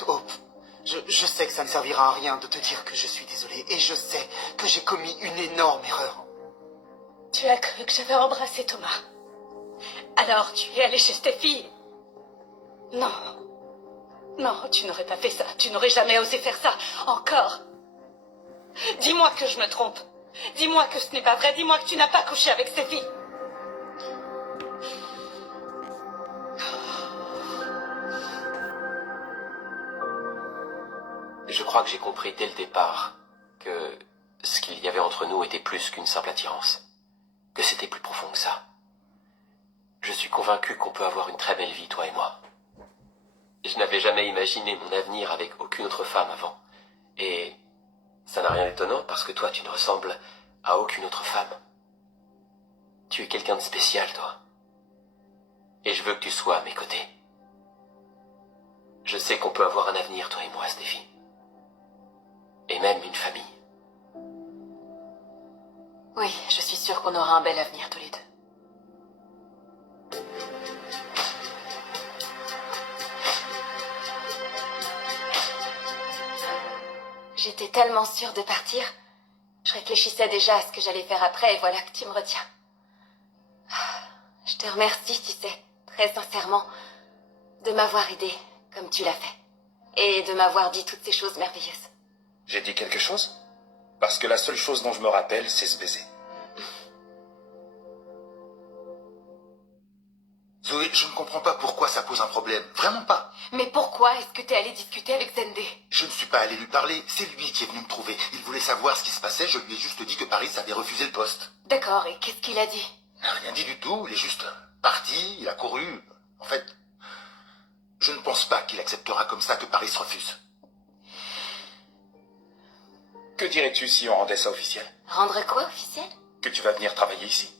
Écoute, Hope, je sais que ça ne servira à rien de te dire que je suis désolé, et je sais que j'ai commis une énorme erreur. Tu as cru que j'avais embrassé Thomas. Alors tu es allé chez Steffi. Non. Non, tu n'aurais pas fait ça. Tu n'aurais jamais osé faire ça. Encore. Dis-moi que je me trompe. Dis-moi que ce n'est pas vrai. Dis-moi que tu n'as pas couché avec Steffi. Je crois que j'ai compris dès le départ que ce qu'il y avait entre nous était plus qu'une simple attirance. Que c'était plus profond que ça. Je suis convaincu qu'on peut avoir une très belle vie, toi et moi. Je n'avais jamais imaginé mon avenir avec aucune autre femme avant. Et ça n'a rien d'étonnant parce que toi, tu ne ressembles à aucune autre femme. Tu es quelqu'un de spécial, toi. Et je veux que tu sois à mes côtés. Je sais qu'on peut avoir un avenir, toi et moi, Steffi. Et même une famille. Oui, je suis sûre qu'on aura un bel avenir tous les deux. J'étais tellement sûre de partir. Je réfléchissais déjà à ce que j'allais faire après et voilà que tu me retiens. Je te remercie, tu sais, très sincèrement, de m'avoir aidée comme tu l'as fait. Et de m'avoir dit toutes ces choses merveilleuses. J'ai dit quelque chose? Parce que la seule chose dont je me rappelle, c'est ce baiser. Zoé, je ne comprends pas pourquoi ça pose un problème. Vraiment pas. Mais pourquoi est-ce que t'es allé discuter avec Zendé? Je ne suis pas allé lui parler, c'est lui qui est venu me trouver. Il voulait savoir ce qui se passait, je lui ai juste dit que Paris avait refusé le poste. D'accord, et qu'est-ce qu'il a dit? Il n'a rien dit du tout, il est juste parti, il a couru. En fait, je ne pense pas qu'il acceptera comme ça que Paris se refuse. Que dirais-tu si on rendait ça officiel? Rendre quoi officiel? Que tu vas venir travailler ici.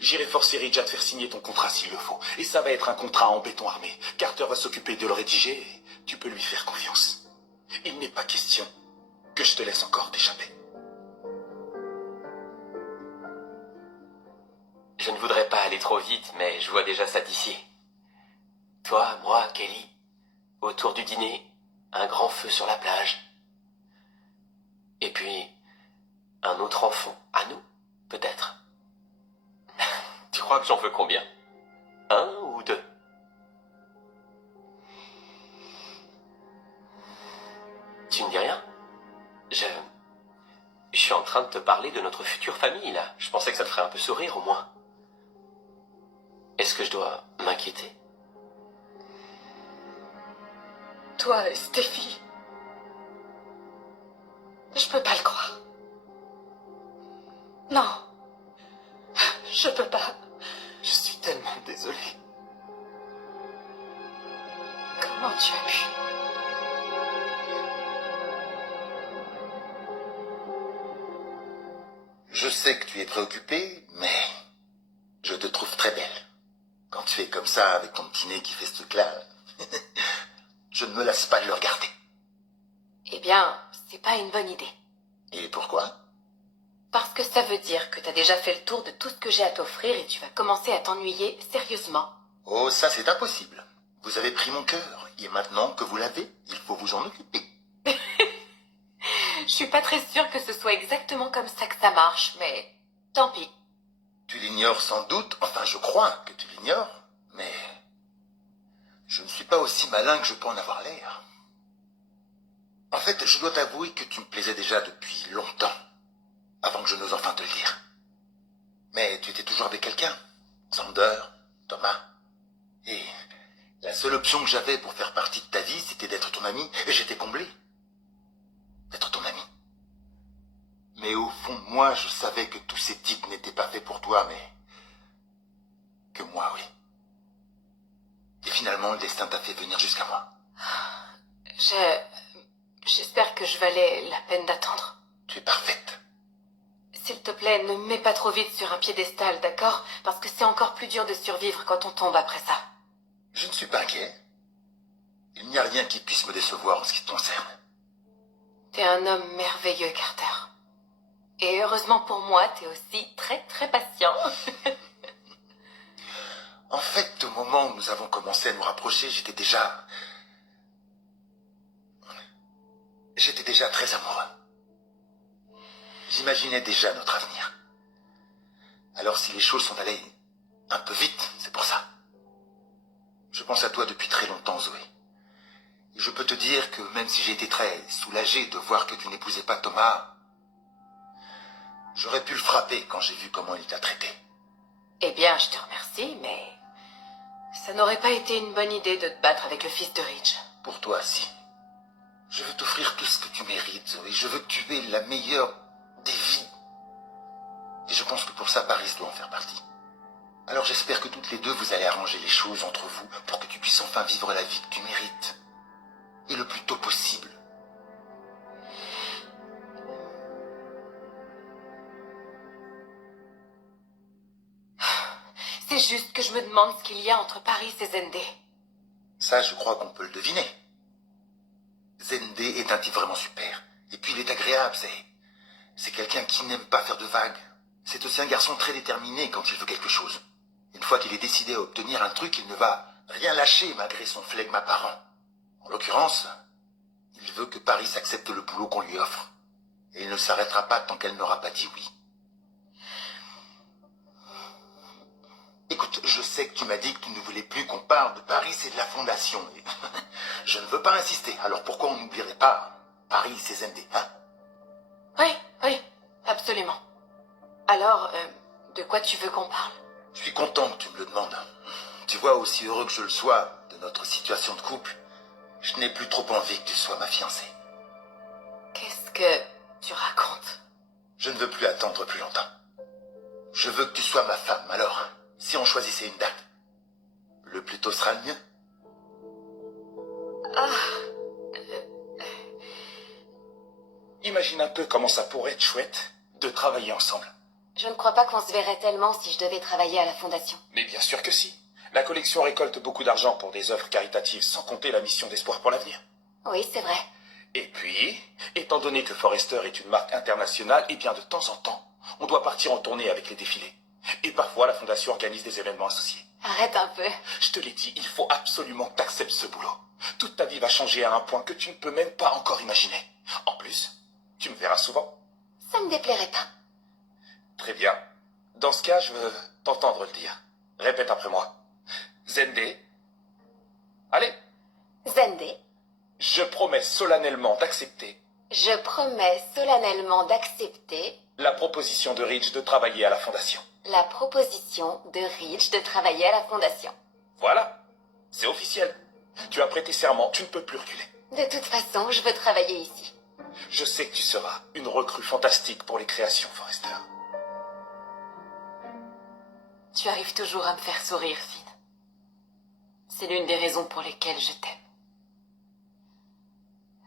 J'irai forcer Ridge à te faire signer ton contrat s'il le faut. Et ça va être un contrat en béton armé. Carter va s'occuper de le rédiger et tu peux lui faire confiance. Il n'est pas question que je te laisse encore t'échapper. Je ne voudrais pas aller trop vite, mais je vois déjà ça d'ici. Toi, moi, Kelly, autour du dîner, un grand feu sur la plage. Et puis, un autre enfant, à nous, peut-être. Tu crois que j'en veux combien? Un ou deux? Tu ne dis rien? Je suis en train de te parler de notre future famille, là. Je pensais que ça te ferait un peu sourire, au moins. Est-ce que je dois m'inquiéter? Toi et Steffi. Je peux pas le croire. Non. Je peux pas. Je suis tellement désolé. Comment tu as pu? Je sais que tu es préoccupée, mais je te trouve très belle. Quand tu es comme ça, avec ton petit nez qui fait ce truc-là, je ne me lasse pas de le regarder. Eh bien, c'est pas une bonne idée. Et pourquoi? Parce que ça veut dire que t'as déjà fait le tour de tout ce que j'ai à t'offrir et tu vas commencer à t'ennuyer sérieusement. Oh, ça c'est impossible. Vous avez pris mon cœur, et maintenant que vous l'avez, il faut vous en occuper. Je suis pas très sûre que ce soit exactement comme ça que ça marche, mais tant pis. Tu l'ignores sans doute, enfin je crois que tu l'ignores, mais je ne suis pas aussi malin que je peux en avoir l'air. En fait, je dois t'avouer que tu me plaisais déjà depuis longtemps, avant que je n'ose enfin te le dire. Mais tu étais toujours avec quelqu'un, Xander, Thomas, et la seule option que j'avais pour faire partie de ta vie, c'était d'être ton ami, et j'étais comblé. D'être ton ami. Mais au fond, moi, je savais que tous ces types n'étaient pas faits pour toi, mais que moi, oui. Et finalement, le destin t'a fait venir jusqu'à moi. J'espère que je valais la peine d'attendre. Tu es parfaite. S'il te plaît, ne me mets pas trop vite sur un piédestal, d'accord? Parce que c'est encore plus dur de survivre quand on tombe après ça. Je ne suis pas inquiet. Il n'y a rien qui puisse me décevoir en ce qui te concerne. T'es un homme merveilleux, Carter. Et heureusement pour moi, t'es aussi très très patient. En fait, au moment où nous avons commencé à nous rapprocher, j'étais déjà déjà très amoureux. J'imaginais déjà notre avenir. Alors si les choses sont allées un peu vite, c'est pour ça. Je pense à toi depuis très longtemps, Zoé. Et je peux te dire que même si j'ai été très soulagé de voir que tu n'épousais pas Thomas, j'aurais pu le frapper quand j'ai vu comment il t'a traité. Eh bien, je te remercie, mais ça n'aurait pas été une bonne idée de te battre avec le fils de Ridge. Pour toi, si. Je veux t'offrir tout ce que tu mérites, Zoé. Je veux que tu aies la meilleure des vies. Et je pense que pour ça, Paris doit en faire partie. Alors j'espère que toutes les deux, vous allez arranger les choses entre vous pour que tu puisses enfin vivre la vie que tu mérites. Et le plus tôt possible. C'est juste que je me demande ce qu'il y a entre Paris et Zendé. Ça, je crois qu'on peut le deviner. Zendé est un type vraiment super. Et puis il est agréable, c'est quelqu'un qui n'aime pas faire de vagues. C'est aussi un garçon très déterminé quand il veut quelque chose. Une fois qu'il est décidé à obtenir un truc, il ne va rien lâcher malgré son flegme apparent. En l'occurrence, il veut que Paris accepte le boulot qu'on lui offre. Et il ne s'arrêtera pas tant qu'elle n'aura pas dit oui. Écoute, je sais que tu m'as dit que tu ne voulais plus qu'on parle de Paris et de la fondation. Et je ne veux pas insister, alors pourquoi on n'oublierait pas Paris et Zendé, hein? Oui, absolument. Alors, de quoi tu veux qu'on parle? Je suis content que tu me le demandes. Tu vois, aussi heureux que je le sois de notre situation de couple, je n'ai plus trop envie que tu sois ma fiancée. Qu'est-ce que tu racontes? Je ne veux plus attendre plus longtemps. Je veux que tu sois ma femme, alors, si on choisissait une date, le plus tôt sera le mieux. Imagine un peu comment ça pourrait être chouette de travailler ensemble. Je ne crois pas qu'on se verrait tellement si je devais travailler à la fondation. Mais bien sûr que si. La collection récolte beaucoup d'argent pour des œuvres caritatives, sans compter la mission d'espoir pour l'avenir. Oui, c'est vrai. Et puis, étant donné que Forrester est une marque internationale, eh bien de temps en temps, on doit partir en tournée avec les défilés. Et parfois, la fondation organise des événements associés. Arrête un peu. Je te l'ai dit, il faut absolument que tu acceptes ce boulot. Toute ta vie va changer à un point que tu ne peux même pas encore imaginer. En plus, tu me verras souvent. Ça me déplairait pas. Très bien. Dans ce cas, je veux t'entendre le dire. Répète après moi. Zendé. Allez. Zendé, Je promets solennellement d'accepter je promets solennellement d'accepter la proposition de Ridge de travailler à la fondation. la proposition de Ridge de travailler à la fondation. Voilà. C'est officiel. Tu as prêté serment, tu ne peux plus reculer. De toute façon, je veux travailler ici. Je sais que tu seras une recrue fantastique pour les créations, Forrester. Tu arrives toujours à me faire sourire, Finn. C'est l'une des raisons pour lesquelles je t'aime.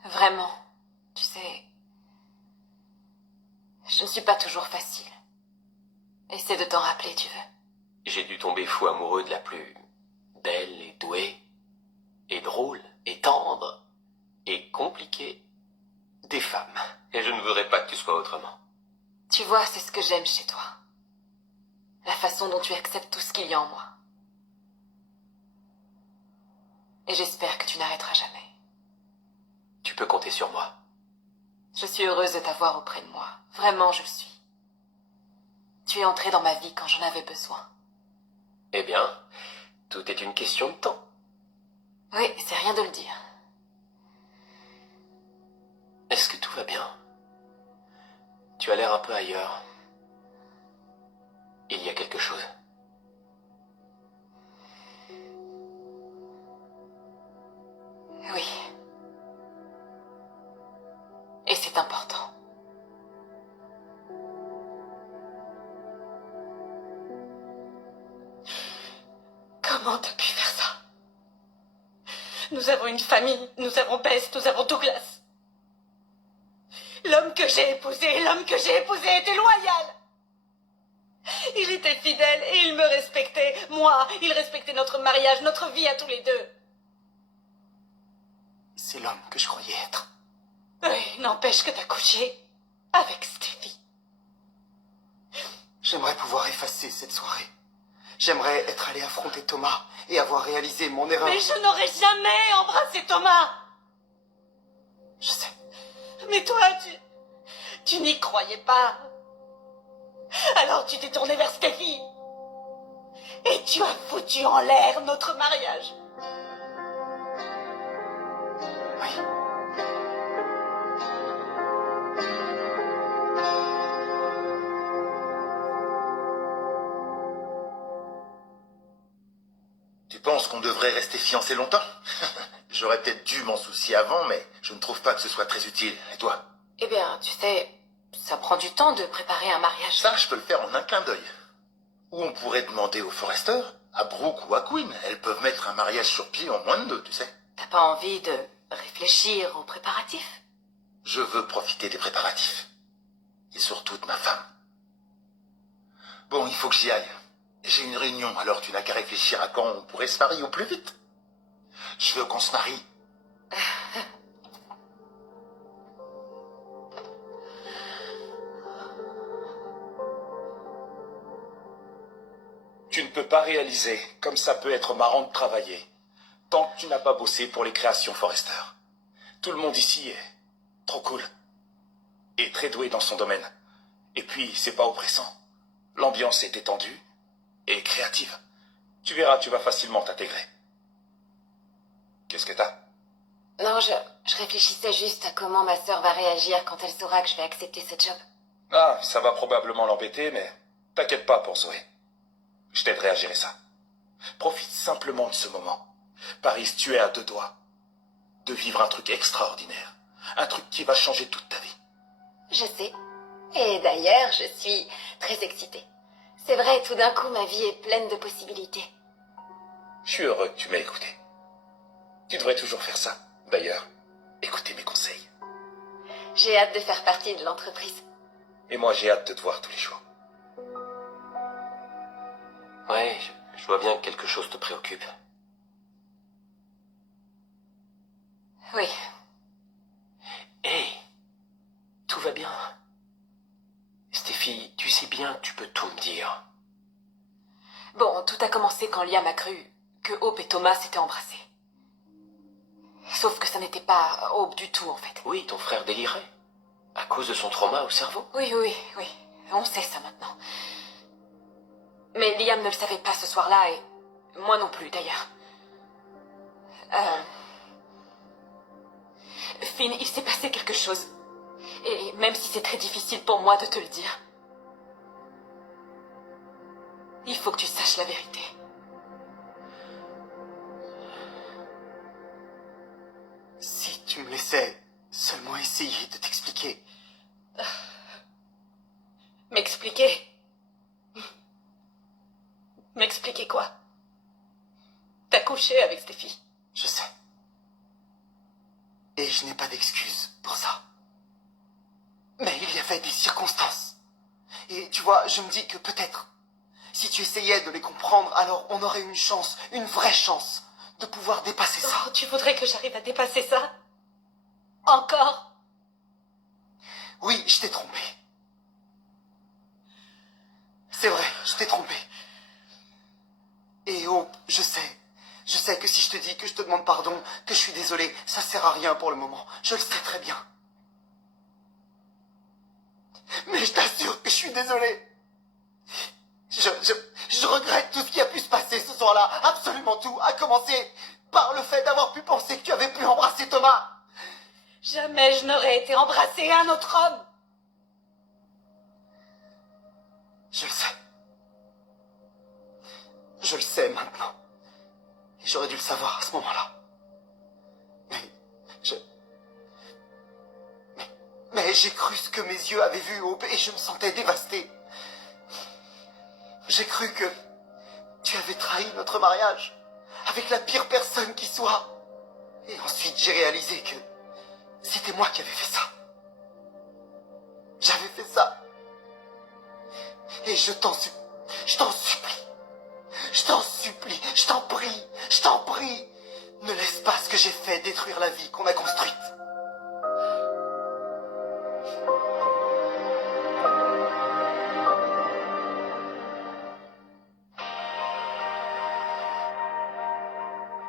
Vraiment, tu sais, je ne suis pas toujours facile. Essaie de t'en rappeler, tu veux. J'ai dû tomber fou amoureux de la plus belle et douée, et drôle, et tendre, et compliquée des femmes. Et je ne voudrais pas que tu sois autrement. Tu vois, c'est ce que j'aime chez toi. La façon dont tu acceptes tout ce qu'il y a en moi. Et j'espère que tu n'arrêteras jamais. Tu peux compter sur moi. Je suis heureuse de t'avoir auprès de moi. Vraiment, je le suis. Tu es entré dans ma vie quand j'en avais besoin. Eh bien, tout est une question de temps. Oui, c'est rien de le dire. Est-ce que tout va bien? Tu as l'air un peu ailleurs. Il y a quelque chose. Oui. Et c'est important. Comment t'as pu faire ça? Nous avons une famille, nous avons Bess, nous avons Douglas. L'homme que j'ai épousé était loyal. Il était fidèle et il me respectait. Moi, il respectait notre mariage, notre vie à tous les deux. C'est l'homme que je croyais être. Oui, n'empêche que t'as couché avec Steffi. J'aimerais pouvoir effacer cette soirée. J'aimerais être allé affronter Thomas et avoir réalisé mon erreur. Mais je n'aurais jamais embrassé Thomas. Je sais. Mais toi, tu n'y croyais pas. Alors tu t'es tourné vers Steffi. Et tu as foutu en l'air notre mariage. Oui. Tu penses qu'on devrait rester fiancés longtemps? J'aurais peut-être dû m'en soucier avant, mais je ne trouve pas que ce soit très utile. Et toi? Eh bien, tu sais, ça prend du temps de préparer un mariage. Ça, je peux le faire en un clin d'œil. Ou on pourrait demander aux Forrester, à Brooke ou à Quinn. Elles peuvent mettre un mariage sur pied en moins de 2, tu sais. T'as pas envie de réfléchir aux préparatifs? Je veux profiter des préparatifs. Et surtout de ma femme. Bon, il faut que j'y aille. J'ai une réunion, alors tu n'as qu'à réfléchir à quand on pourrait se marier au plus vite. Je veux qu'on se marie. Tu ne peux pas réaliser comme ça peut être marrant de travailler tant que tu n'as pas bossé pour les créations Forrester. Tout le monde ici est trop cool et très doué dans son domaine. Et puis, c'est pas oppressant. L'ambiance est étendue et créative. Tu verras, tu vas facilement t'intégrer. Qu'est-ce que t'as? Non, je réfléchissais juste à comment ma sœur va réagir quand elle saura que je vais accepter ce job. Ah, ça va probablement l'embêter, mais t'inquiète pas pour Zoé. Je t'aiderai à gérer ça. Profite simplement de ce moment. Paris, tu es à 2 doigts de vivre un truc extraordinaire. Un truc qui va changer toute ta vie. Je sais. Et d'ailleurs, je suis très excitée. C'est vrai, tout d'un coup, ma vie est pleine de possibilités. Je suis heureux que tu m'aies écouté. Tu devrais toujours faire ça. D'ailleurs, écoutez mes conseils. J'ai hâte de faire partie de l'entreprise. Et moi, j'ai hâte de te voir tous les jours. Ouais, je vois bien que quelque chose te préoccupe. Oui. Hé, tout va bien. Steffi, tu sais bien que tu peux tout me dire. Bon, tout a commencé quand Liam a cru que Hope et Thomas s'étaient embrassés. Sauf que ça n'était pas Hope du tout, en fait. Oui, ton frère délirait. À cause de son trauma au cerveau. Oui. On sait ça maintenant. Mais Liam ne le savait pas ce soir-là, et moi non plus, d'ailleurs. Finn, il s'est passé quelque chose. Et même si c'est très difficile pour moi de te le dire, il faut que tu saches la vérité. Si tu me laissais seulement essayer de t'expliquer. M'expliquer? M'expliquer quoi? T'as couché avec Steffi. Je sais. Et je n'ai pas d'excuse pour ça. Mais il y avait des circonstances. Et tu vois, je me dis que peut-être, si tu essayais de les comprendre, alors on aurait une chance, une vraie chance, de pouvoir dépasser ça. Oh, tu voudrais que j'arrive à dépasser ça? Encore? Oui, je t'ai trompé. C'est vrai, je t'ai trompé. Et oh, je sais que si je te dis que je te demande pardon, que je suis désolé, ça sert à rien pour le moment. Je le sais très bien. Mais je t'assure que je suis désolé. Je regrette tout ce qui a pu se passer ce soir-là. Absolument tout. À commencer par le fait d'avoir pu penser que tu avais pu embrasser Thomas. Jamais je n'aurais été embrassée un autre homme. Je le sais. Je le sais maintenant. Et j'aurais dû le savoir à ce moment-là. Mais j'ai cru ce que mes yeux avaient vu, Hope, et je me sentais dévasté. J'ai cru que tu avais trahi notre mariage avec la pire personne qui soit. Et ensuite, j'ai réalisé que c'était moi qui avais fait ça. J'avais fait ça. Et je t'en supplie, je t'en supplie, je t'en prie, ne laisse pas ce que j'ai fait détruire la vie qu'on a construite.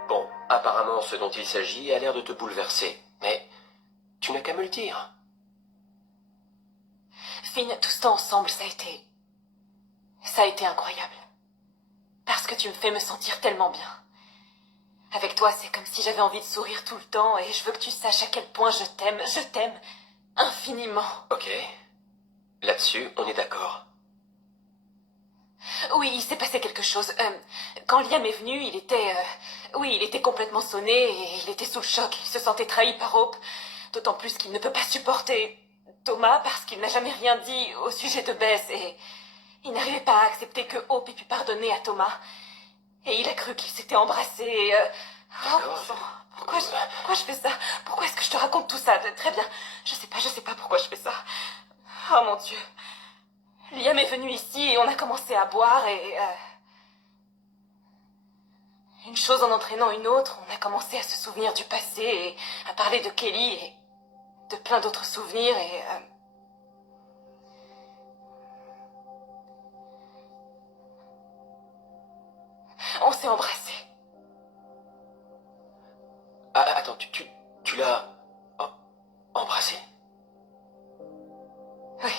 Bon, apparemment, ce dont il s'agit a l'air de te bouleverser. Mais tu n'as qu'à me le dire. Finn, tout ce temps ensemble, ça a été incroyable. Parce que tu me fais me sentir tellement bien. Avec toi, c'est comme si j'avais envie de sourire tout le temps et je veux que tu saches à quel point je t'aime infiniment. Ok. Là-dessus, on est d'accord. Oui, il s'est passé quelque chose. Quand Liam est venu, il était complètement sonné et il était sous le choc. Il se sentait trahi par Hope. D'autant plus qu'il ne peut pas supporter Thomas parce qu'il n'a jamais rien dit au sujet de Bess et il n'arrivait pas à accepter que Hope ait pu pardonner à Thomas. Et il a cru qu'ils s'étaient embrassés et... Pourquoi je fais ça? Pourquoi est-ce que je te raconte tout ça? Très bien. Je sais pas pourquoi je fais ça. Oh mon Dieu. Liam est venu ici et on a commencé à boire et... Une chose en entraînant une autre, on a commencé à se souvenir du passé et à parler de Kelly et de plein d'autres souvenirs et... On s'est embrassés. Ah, attends, tu l'as... embrassé? Oui.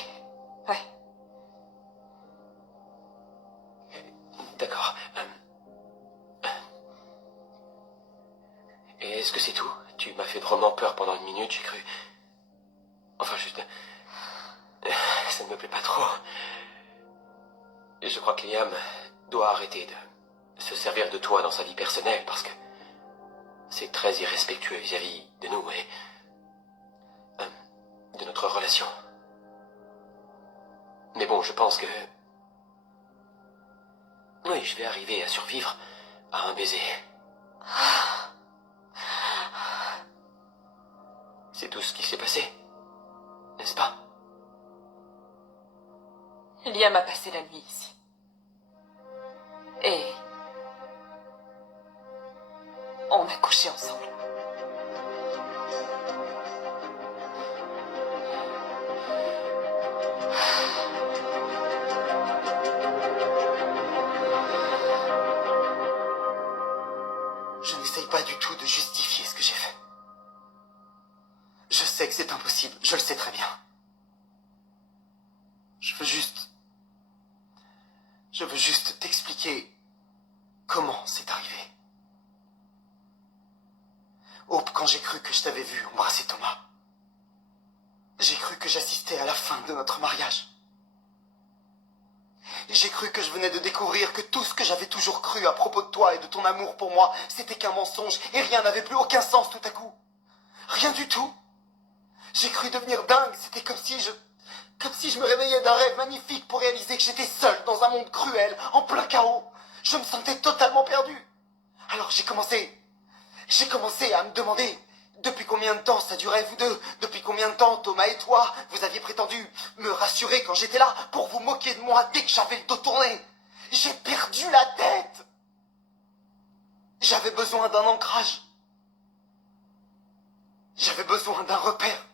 D'accord. Et est-ce que c'est tout? Tu m'as fait drôlement peur pendant une minute, j'ai cru... Enfin, juste... Ça ne me plaît pas trop. Je crois que Liam doit arrêter de se servir de toi dans sa vie personnelle parce que c'est très irrespectueux vis-à-vis de nous et de notre relation. Mais bon, je pense que... Oui, je vais arriver à survivre à un baiser. C'est tout ce qui s'est passé, n'est-ce pas? Liam a passé la nuit ici. Et... on a couché ensemble. Je n'essaye pas du tout de justifier ce que j'ai fait. Je sais que c'est impossible, je le sais très bien. Je veux juste t'expliquer comment c'est arrivé. Hope, quand j'ai cru que je t'avais vu embrasser Thomas, j'ai cru que j'assistais à la fin de notre mariage. J'ai cru que je venais de découvrir que tout ce que j'avais toujours cru à propos de toi et de ton amour pour moi, c'était qu'un mensonge et rien n'avait plus aucun sens tout à coup. Rien du tout. J'ai cru devenir dingue, c'était comme si je me réveillais d'un rêve magnifique pour réaliser que j'étais seul dans un monde cruel, en plein chaos. Je me sentais totalement perdu. Alors j'ai commencé à me demander depuis combien de temps ça durait vous deux, depuis combien de temps Thomas et toi, vous aviez prétendu me rassurer quand j'étais là pour vous moquer de moi dès que j'avais le dos tourné. J'ai perdu la tête. J'avais besoin d'un ancrage. J'avais besoin d'un repère.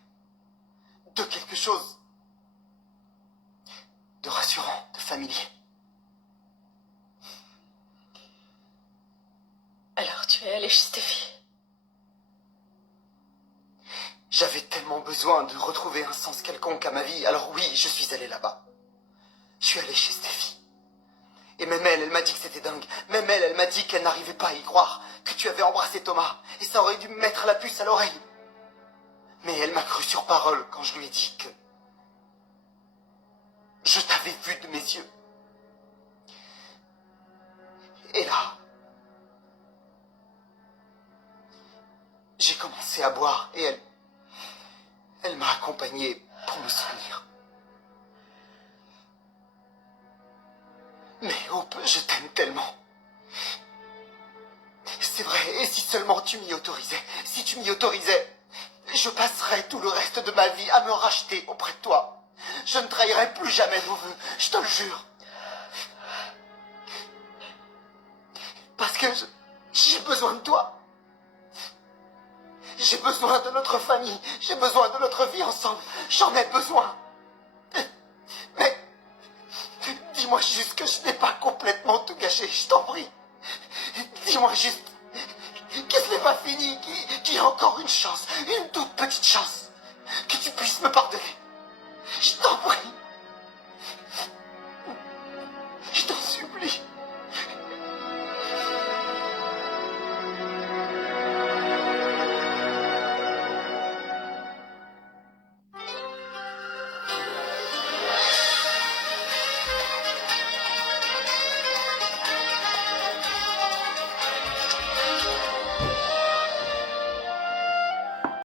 De quelque chose de rassurant, de familier. Alors tu es allé chez Stéphie. J'avais tellement besoin de retrouver un sens quelconque à ma vie, alors oui, je suis allé là-bas. Je suis allé chez Stéphie. Et même elle m'a dit que c'était dingue. Même elle m'a dit qu'elle n'arrivait pas à y croire, que tu avais embrassé Thomas, et ça aurait dû me mettre la puce à l'oreille. Mais elle m'a cru sur parole quand je lui ai dit que je t'avais vu de mes yeux. Et là, j'ai commencé à boire et elle m'a accompagné pour me souvenir. Mais Hope, je t'aime tellement. C'est vrai, et si seulement tu m'y autorisais, si tu m'y autorisais, je passerais tout le reste de ma vie à me racheter auprès de toi. Je ne trahirai plus jamais nos vœux, je te le jure. Parce que j'ai besoin de toi. J'ai besoin de notre famille, j'ai besoin de notre vie ensemble, j'en ai besoin. Mais dis-moi juste que je n'ai pas complètement tout gâché, je t'en prie. Dis-moi juste que ce n'est pas fini, qu'il y a encore une chance, une toute petite chance, que tu puisses me pardonner. Je t'en prie.